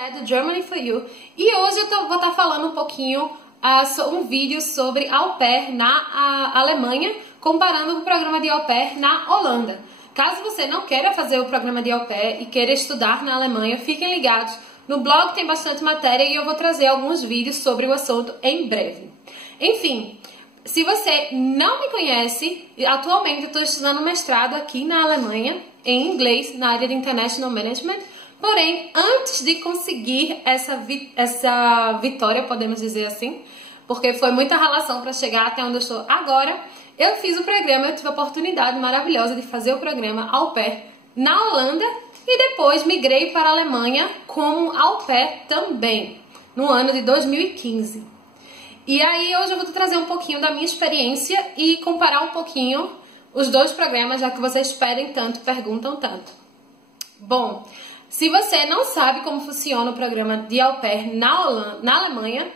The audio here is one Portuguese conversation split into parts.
É do Germany for You, e hoje eu vou estar falando um pouquinho um vídeo sobre au pair na Alemanha, comparando o programa de au pair na Holanda. Caso você não queira fazer o programa de au pair e queira estudar na Alemanha, fiquem ligados. No blog tem bastante matéria e eu vou trazer alguns vídeos sobre o assunto em breve. Enfim, se você não me conhece, atualmente eu estou estudando mestrado aqui na Alemanha, em inglês, na área de International Management. Porém, antes de conseguir essa vitória, podemos dizer assim, porque foi muita ralação para chegar até onde eu estou agora, eu fiz o programa, eu tive a oportunidade maravilhosa de fazer o programa au pair na Holanda e depois migrei para a Alemanha como au pair também, no ano de 2015. E aí hoje eu vou trazer um pouquinho da minha experiência e comparar um pouquinho os dois programas, já que vocês pedem tanto, perguntam tanto. Bom, se você não sabe como funciona o programa de au pair na Alemanha,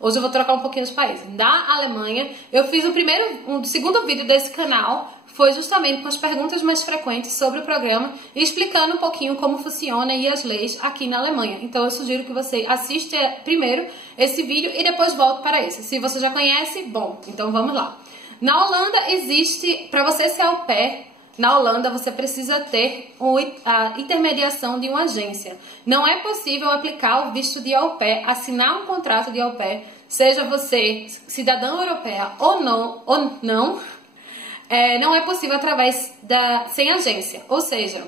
hoje eu vou trocar um pouquinho os países, da Alemanha, eu fiz o segundo vídeo desse canal, foi justamente com as perguntas mais frequentes sobre o programa e explicando um pouquinho como funciona e as leis aqui na Alemanha. Então eu sugiro que você assista primeiro esse vídeo e depois volte para esse. Se você já conhece, bom, então vamos lá. Na Holanda existe, para você ser au pair, na Holanda, você precisa ter a intermediação de uma agência. Não é possível aplicar o visto de au pair, assinar um contrato de au pair, seja você cidadã europeia ou não, não é possível sem agência. Ou seja,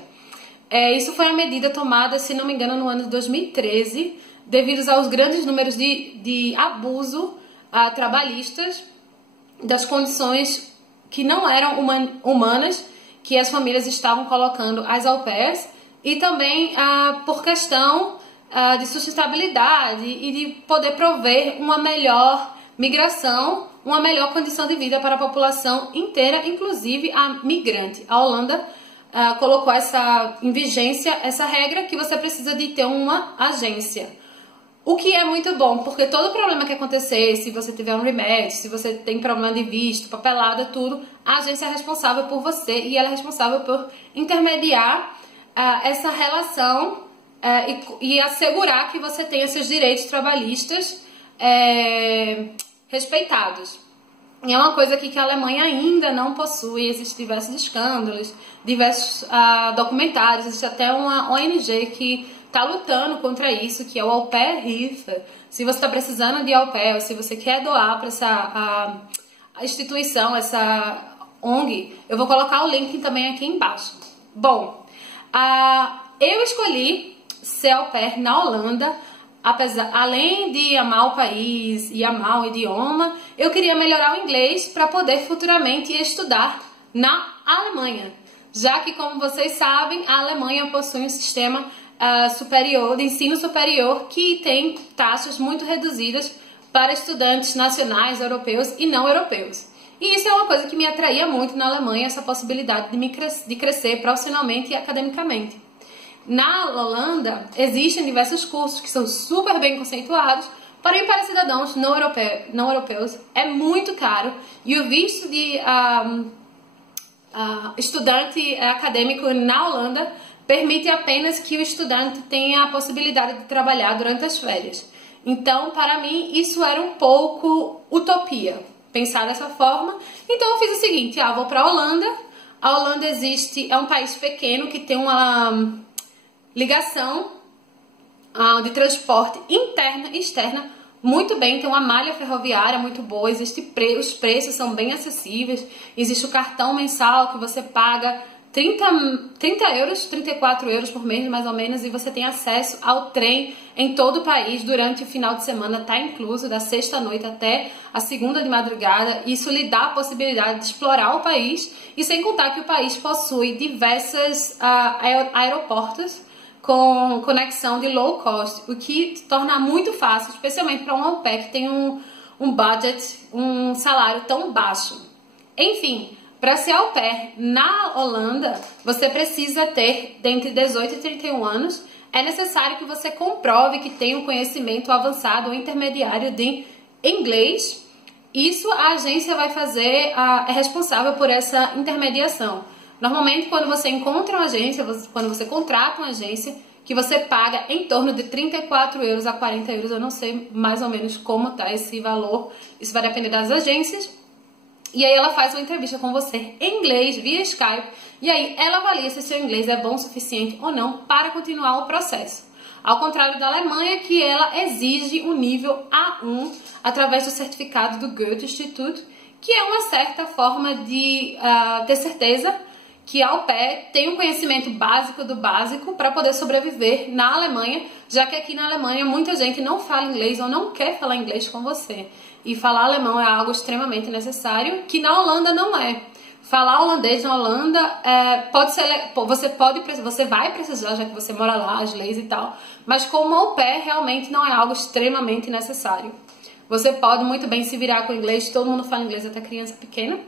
isso foi a medida tomada, se não me engano, no ano de 2013, devido aos grandes números de abuso trabalhistas, das condições que não eram humanas, que as famílias estavam colocando as au pairs, e também por questão de sustentabilidade e de poder prover uma melhor migração, uma melhor condição de vida para a população inteira, inclusive a migrante. A Holanda colocou em vigência essa regra que você precisa de ter uma agência. O que é muito bom, porque todo problema que acontecer, se você tiver um remédio, se você tem problema de visto, papelada, tudo, a agência é responsável por você e ela é responsável por intermediar essa relação e assegurar que você tenha seus direitos trabalhistas respeitados. E é uma coisa aqui que a Alemanha ainda não possui, existem diversos escândalos, diversos documentários, existe até uma ONG que está lutando contra isso, que é o Au Pair Hilfe. Se você está precisando de au pair, ou se você quer doar para essa instituição, essa ONG, eu vou colocar o link também aqui embaixo. Bom, eu escolhi ser au pair na Holanda, além de amar o país e amar o idioma, eu queria melhorar o inglês para poder futuramente estudar na Alemanha, já que, como vocês sabem, a Alemanha possui um sistema de ensino superior que tem taxas muito reduzidas para estudantes nacionais, europeus e não europeus. E isso é uma coisa que me atraía muito na Alemanha, essa possibilidade de crescer profissionalmente e academicamente. Na Holanda, existem diversos cursos que são super bem conceituados, porém para cidadãos não europeus é muito caro e o visto de estudante acadêmico na Holanda permite apenas que o estudante tenha a possibilidade de trabalhar durante as férias. Então, para mim, isso era um pouco utopia, pensar dessa forma. Então, eu fiz o seguinte, vou para a Holanda. A Holanda é um país pequeno que tem uma ligação de transporte interna e externa muito bem, tem uma malha ferroviária muito boa, os preços são bem acessíveis, existe o cartão mensal que você paga 34 euros por mês, mais ou menos, e você tem acesso ao trem em todo o país durante o final de semana, está incluso, da sexta à noite até a segunda de madrugada. Isso lhe dá a possibilidade de explorar o país, e sem contar que o país possui diversos aeroportos com conexão de low cost, o que torna muito fácil, especialmente para um au pair que tem um budget, um salário tão baixo. Enfim, para ser au pair na Holanda, você precisa ter dentre 18 e 31 anos. É necessário que você comprove que tem um conhecimento avançado ou intermediário de inglês. Isso a agência vai fazer, é responsável por essa intermediação. Normalmente, quando você encontra uma agência, quando você contrata uma agência, que você paga em torno de 34 euros a 40 euros. Eu não sei mais ou menos como tá esse valor, isso vai depender das agências. E aí ela faz uma entrevista com você em inglês, via Skype, e aí ela avalia se seu inglês é bom o suficiente ou não para continuar o processo. Ao contrário da Alemanha, que ela exige um nível A1 através do certificado do Goethe Institut, que é uma certa forma de ter certeza que a au pair tem um conhecimento básico do básico para poder sobreviver na Alemanha, já que aqui na Alemanha muita gente não fala inglês ou não quer falar inglês com você. E falar alemão é algo extremamente necessário, que na Holanda não é. Falar holandês na Holanda você vai precisar, já que você mora lá, as leis e tal, mas como au pair realmente não é algo extremamente necessário. Você pode muito bem se virar com o inglês, todo mundo fala inglês, até criança pequena.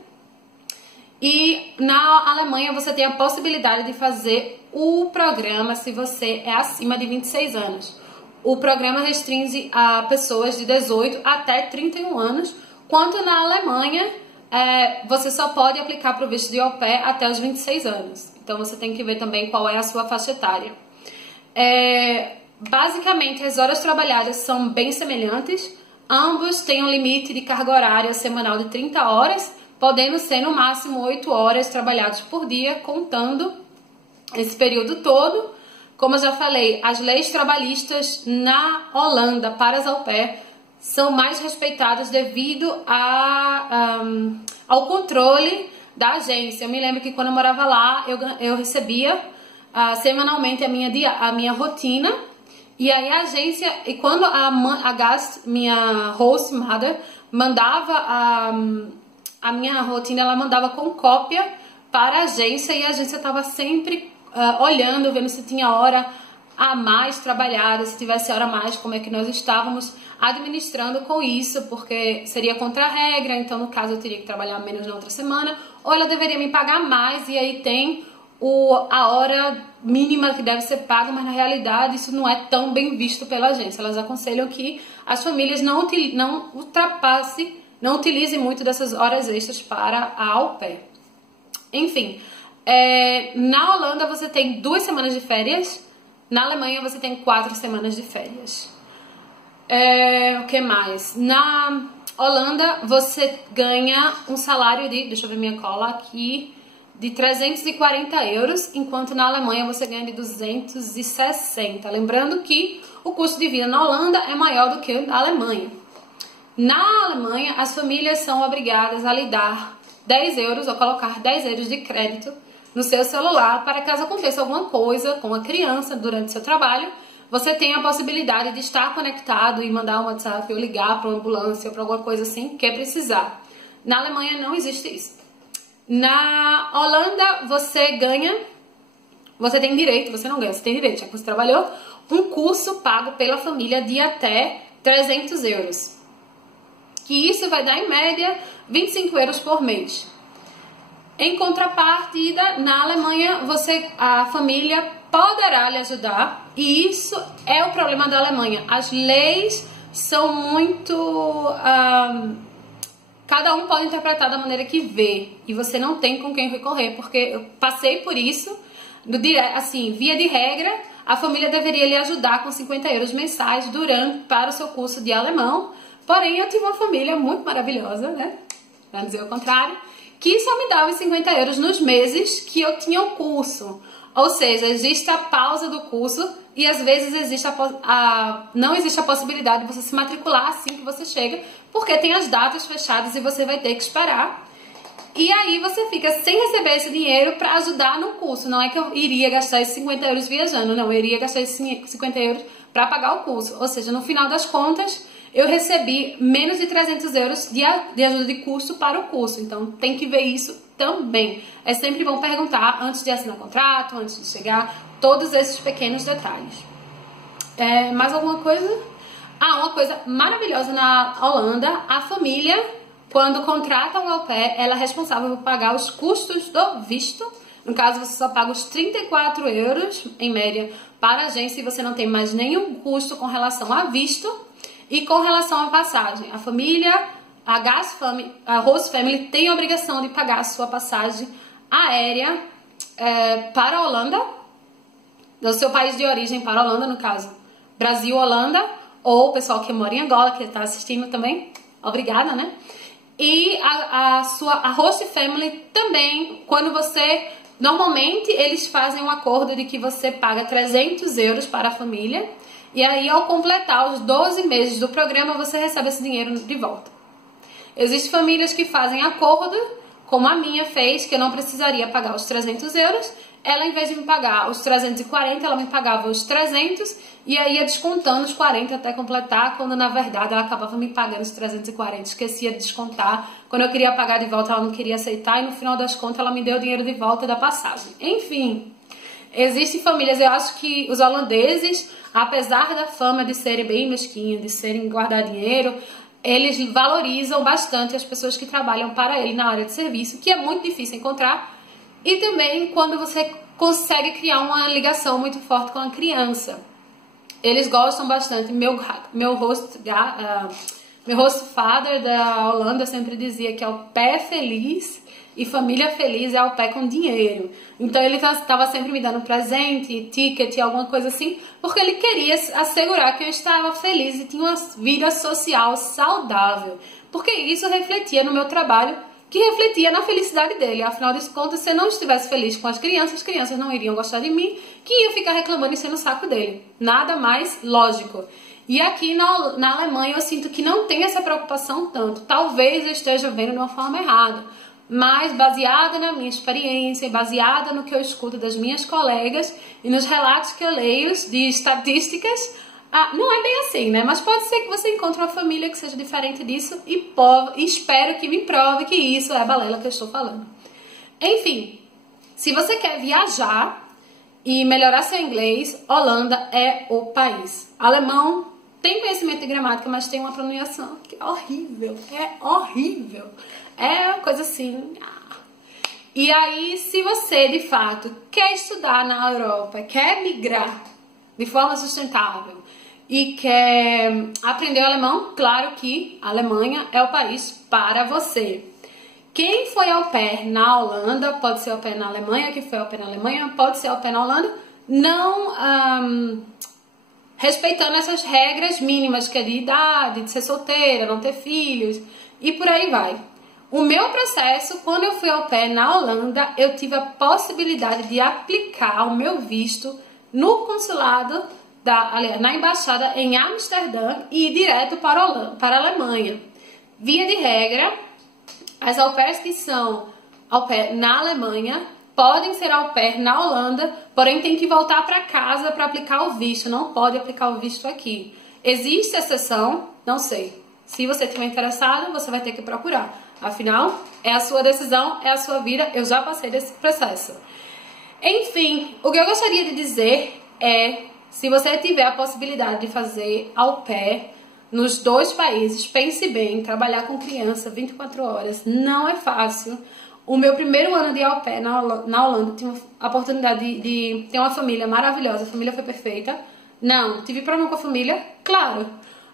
E na Alemanha você tem a possibilidade de fazer o programa se você é acima de 26 anos. O programa restringe a pessoas de 18 até 31 anos, quanto na Alemanha você só pode aplicar para o visto de au pair até os 26 anos. Então você tem que ver também qual é a sua faixa etária. Basicamente as horas trabalhadas são bem semelhantes, ambos têm um limite de carga horária semanal de 30 horas, podendo ser no máximo 8 horas trabalhadas por dia, contando esse período todo. Como eu já falei, as leis trabalhistas na Holanda para as au pair são mais respeitadas devido ao controle da agência. Eu me lembro que quando eu morava lá, eu recebia semanalmente a minha rotina, e aí a agência, e quando a Gast, minha host mother, mandava a minha rotina, ela mandava com cópia para a agência, e a agência estava sempre olhando, vendo se tinha hora a mais trabalhada, se tivesse hora a mais, como é que nós estávamos administrando com isso, porque seria contra a regra, então no caso eu teria que trabalhar menos na outra semana, ou ela deveria me pagar mais, e aí tem a hora mínima que deve ser paga, mas na realidade isso não é tão bem visto pela agência. Elas aconselham que as famílias não utilizem muito dessas horas extras para a au pair. Enfim, na Holanda você tem 2 semanas de férias, na Alemanha você tem 4 semanas de férias. O que mais? Na Holanda você ganha um salário de, deixa eu ver minha cola aqui, de 340 euros, enquanto na Alemanha você ganha de 260. Lembrando que o custo de vida na Holanda é maior do que na Alemanha. Na Alemanha, as famílias são obrigadas a lhe dar 10 euros ou colocar 10 euros de crédito no seu celular para caso aconteça alguma coisa com a criança durante seu trabalho, você tem a possibilidade de estar conectado e mandar um WhatsApp ou ligar para uma ambulância ou para alguma coisa assim que precisar. Na Alemanha não existe isso. Na Holanda você tem direito, você não ganha, você tem direito, já que você trabalhou, um curso pago pela família de até 300 euros. Que isso vai dar em média 25 euros por mês. Em contrapartida, na Alemanha, a família poderá lhe ajudar, e isso é o problema da Alemanha. As leis são muito... cada um pode interpretar da maneira que vê, e você não tem com quem recorrer, porque eu passei por isso, assim, via de regra, a família deveria lhe ajudar com 50 euros mensais para o seu curso de alemão, porém eu tive uma família muito maravilhosa, né, para dizer o contrário, que só me dava 50 euros nos meses que eu tinha o curso. Ou seja, existe a pausa do curso e às vezes não existe a possibilidade de você se matricular assim que você chega, porque tem as datas fechadas e você vai ter que esperar. E aí você fica sem receber esse dinheiro para ajudar no curso. Não é que eu iria gastar esses 50 euros viajando, não. Eu iria gastar esses 50 euros para pagar o curso. Ou seja, no final das contas, eu recebi menos de 300 euros de ajuda de custo para o curso. Então, tem que ver isso também. É sempre bom perguntar antes de assinar contrato, antes de chegar, todos esses pequenos detalhes. Mais alguma coisa? Uma coisa maravilhosa na Holanda, a família, quando contrata um au pair, ela é responsável por pagar os custos do visto. No caso, você só paga os 34 euros, em média, para a agência, e você não tem mais nenhum custo com relação a visto. E com relação à passagem, a família, a host family tem a obrigação de pagar a sua passagem aérea para a Holanda do seu país de origem para a Holanda, no caso, Brasil, Holanda, ou o pessoal que mora em Angola, que está assistindo também, obrigada, né? E a host family também, quando você... Normalmente, eles fazem um acordo de que você paga 300 euros para a família, e aí, ao completar os 12 meses do programa, você recebe esse dinheiro de volta. Existem famílias que fazem acordo, como a minha fez, que eu não precisaria pagar os 300 euros. Ela, em vez de me pagar os 340, ela me pagava os 300 e aí ia descontando os 40 até completar, quando na verdade ela acabava me pagando os 340. Esquecia de descontar. Quando eu queria pagar de volta, ela não queria aceitar e no final das contas ela me deu o dinheiro de volta da passagem. Enfim, existem famílias, eu acho que os holandeses, apesar da fama de serem bem mesquinhos, de serem guardar dinheiro, eles valorizam bastante as pessoas que trabalham para ele na área de serviço, que é muito difícil encontrar. E também quando você consegue criar uma ligação muito forte com a criança. Eles gostam bastante. Meu host father da Holanda sempre dizia que au pair feliz e família feliz é au pair com dinheiro. Então ele estava sempre me dando presente, ticket, alguma coisa assim, porque ele queria assegurar que eu estava feliz e tinha uma vida social saudável. Porque isso refletia no meu trabalho, que refletia na felicidade dele. Afinal de contas, se eu não estivesse feliz com as crianças não iriam gostar de mim, que iam ficar reclamando e sendo o saco dele. Nada mais lógico. E aqui na Alemanha eu sinto que não tem essa preocupação tanto. Talvez eu esteja vendo de uma forma errada, mas baseada na minha experiência, baseada no que eu escuto das minhas colegas e nos relatos que eu leio de estatísticas, não é bem assim, né? Mas pode ser que você encontre uma família que seja diferente disso e espero que me prove que isso é a balela que eu estou falando. Enfim, se você quer viajar e melhorar seu inglês, Holanda é o país. Alemão tem conhecimento de gramática, mas tem uma pronunciação que é horrível. É horrível. É uma coisa assim... E aí, se você, de fato, quer estudar na Europa, quer migrar de forma sustentável e quer aprender alemão, claro que a Alemanha é o país para você. Quem foi au pair na Holanda, pode ser au pair na Alemanha, quem foi au pair na Alemanha, pode ser au pair na Holanda, não respeitando essas regras mínimas, que é de idade, de ser solteira, não ter filhos, e por aí vai. O meu processo, quando eu fui au pair na Holanda, eu tive a possibilidade de aplicar o meu visto no consulado, na embaixada em Amsterdã e ir direto para a Alemanha. Via de regra, as au pairs que são au pair na Alemanha podem ser au pair na Holanda, porém tem que voltar para casa para aplicar o visto, não pode aplicar o visto aqui. Existe exceção? Não sei. Se você estiver interessado, você vai ter que procurar. Afinal, é a sua decisão, é a sua vida, eu já passei desse processo. Enfim, o que eu gostaria de dizer é, se você tiver a possibilidade de fazer au pair nos dois países, pense bem, trabalhar com criança 24 horas não é fácil. O meu primeiro ano de au pair na Holanda, tive a oportunidade de ter uma família maravilhosa, a família foi perfeita. Não, tive problema com a família, claro.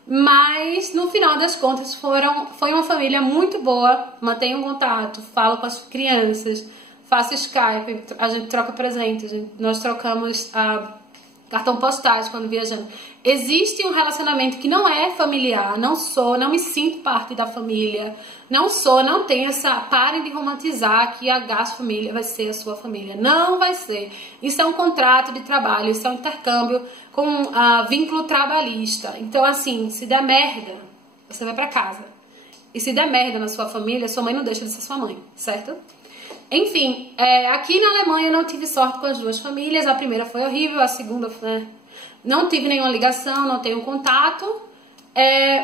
Mas no final das contas foi uma família muito boa, mantenho contato, falo com as crianças, faço Skype, a gente troca presentes, nós trocamos cartão postais quando viajamos. Existe um relacionamento que não é familiar, não me sinto parte da família, não tenho essa, parem de romantizar que a família vai ser a sua família, não vai ser. Isso é um contrato de trabalho, isso é um intercâmbio com vínculo trabalhista. Então assim, se der merda, você vai pra casa. E se der merda na sua família, sua mãe não deixa de ser sua mãe, certo? Enfim, aqui na Alemanha eu não tive sorte com as duas famílias. A primeira foi horrível, a segunda não tive nenhuma ligação, não tenho contato.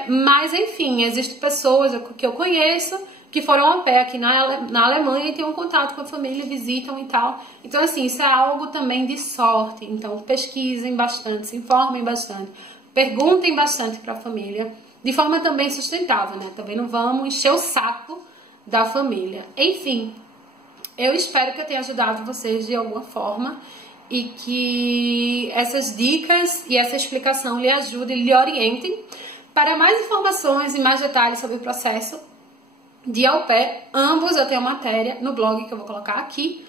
Mas enfim, existem pessoas que eu conheço que foram au pair aqui na Alemanha e têm um contato com a família, visitam e tal. Então assim, isso é algo também de sorte. Então pesquisem bastante, se informem bastante, perguntem bastante para a família, de forma também sustentável, né? Também não vamos encher o saco da família. Enfim, eu espero que eu tenha ajudado vocês de alguma forma e que essas dicas e essa explicação lhe ajudem, lhe orientem. Para mais informações e mais detalhes sobre o processo de au pair, ambos eu tenho matéria no blog que eu vou colocar aqui.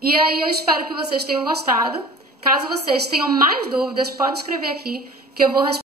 E aí eu espero que vocês tenham gostado. Caso vocês tenham mais dúvidas, pode escrever aqui que eu vou responder.